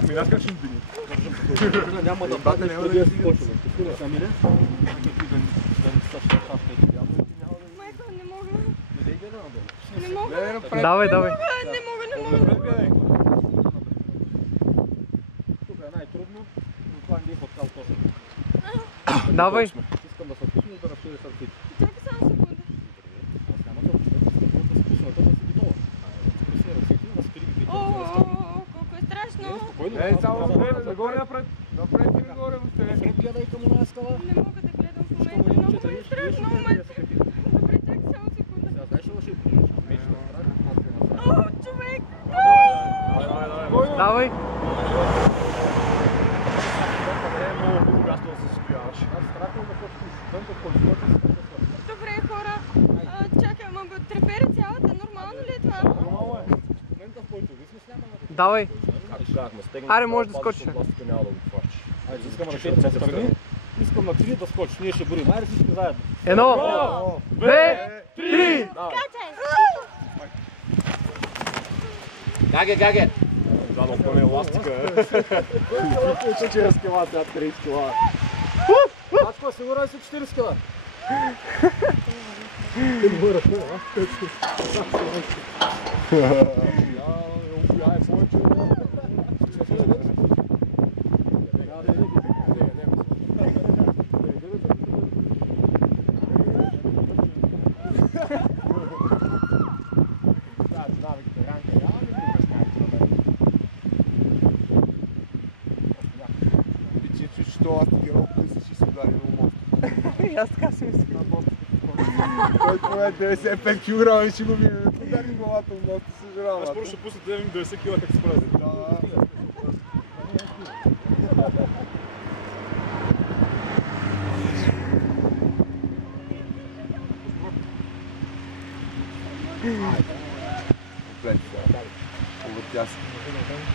Минаш как ще дни? Няма да падне, няма да си почваме. Пускаме са мине. Майко, не мога. Не Не мога. Давай, давай. Не мога. Тук е най-трудно, но това не е подкал точно. Давай. Искам да се пусне, да разшири сърците. Чакай само секунда. Аз няма да спусна, да си готова. Спусни ръцете, да спири ги. Колко е страшно. Спокойно. Ей, само нагоре напред. Напред и нагоре въобще. Напред гледай към оная скала. Не мога да гледам в момента. Много е страшно. Добре, чакай само секунда. Сега знаеш ли ще прилиш? Мечна страх. О, човек! Давай. Добре, хора. Чакай, ама трепери цялата. Нормално ли е това? Давай. Как? Аре, може да скочиш. Айде, искам ръцете на страни. Искам на 3 да скочиш. Ние ще борим. Айде всички заедно. 1, 2, 3. Гаге, гаге! Да, но пълне еластика. Че е скила, сега 30 кила. Мачко, сигурен си 40 кила. Аз така си мисля. Който е 95 кг и ще го мине. Удари главата в моста, съжалявам. Аз първо ще пусна 90 кила как се прави.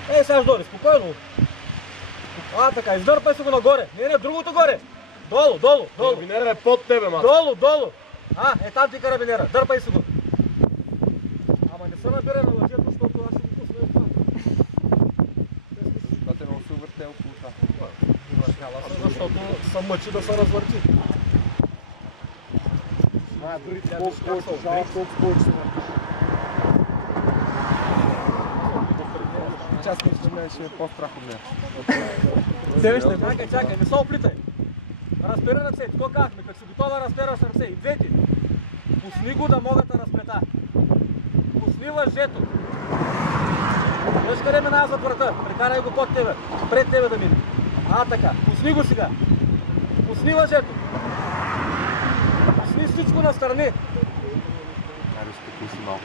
Ей, сега дори, спокойно. Така, издърпай се го нагоре. Не, другото горе. Долу. Карабинера е под тебе, мат. Долу. Там ти карабинера. Дърпай се го. Ама не се набере на лъжето, защото аз ще го пусна и това. Да те много се увърте около това. Защото съм мъчи да се развърти. Колко повече се въртиш. Част мисля, мен ще е по-страх от нея. Чакай, не се оплитай. Разпери ръце, какво казахме? Като си готова, разпераш ръце. И двете. Пусни го да мога да разплета. Пусни въжето. Виж къде минава зад врата. Прекарай го под тебе. Пред тебе да мине. Така. Пусни го сега. Пусни въжето. Пусни всичко настрани. Аре, спокой си малко.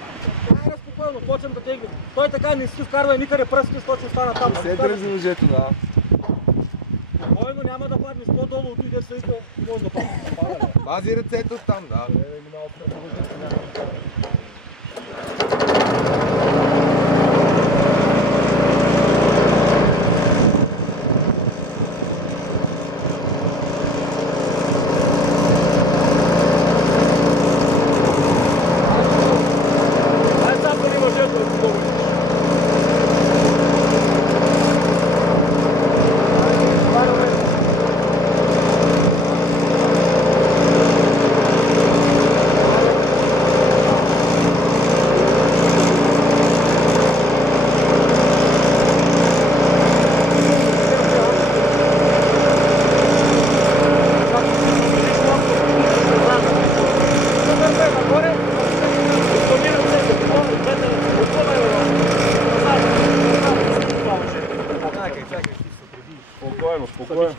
Айде спокойно, почвам да тегли. Той така не си вкарва никъде пръски, защото ще остана там. Не се дръжи въжето, да. Спокойно, няма да паднеш по-долу от иде съйка. Може да паднеш. Пази ръцете оттам, да. Спокойно.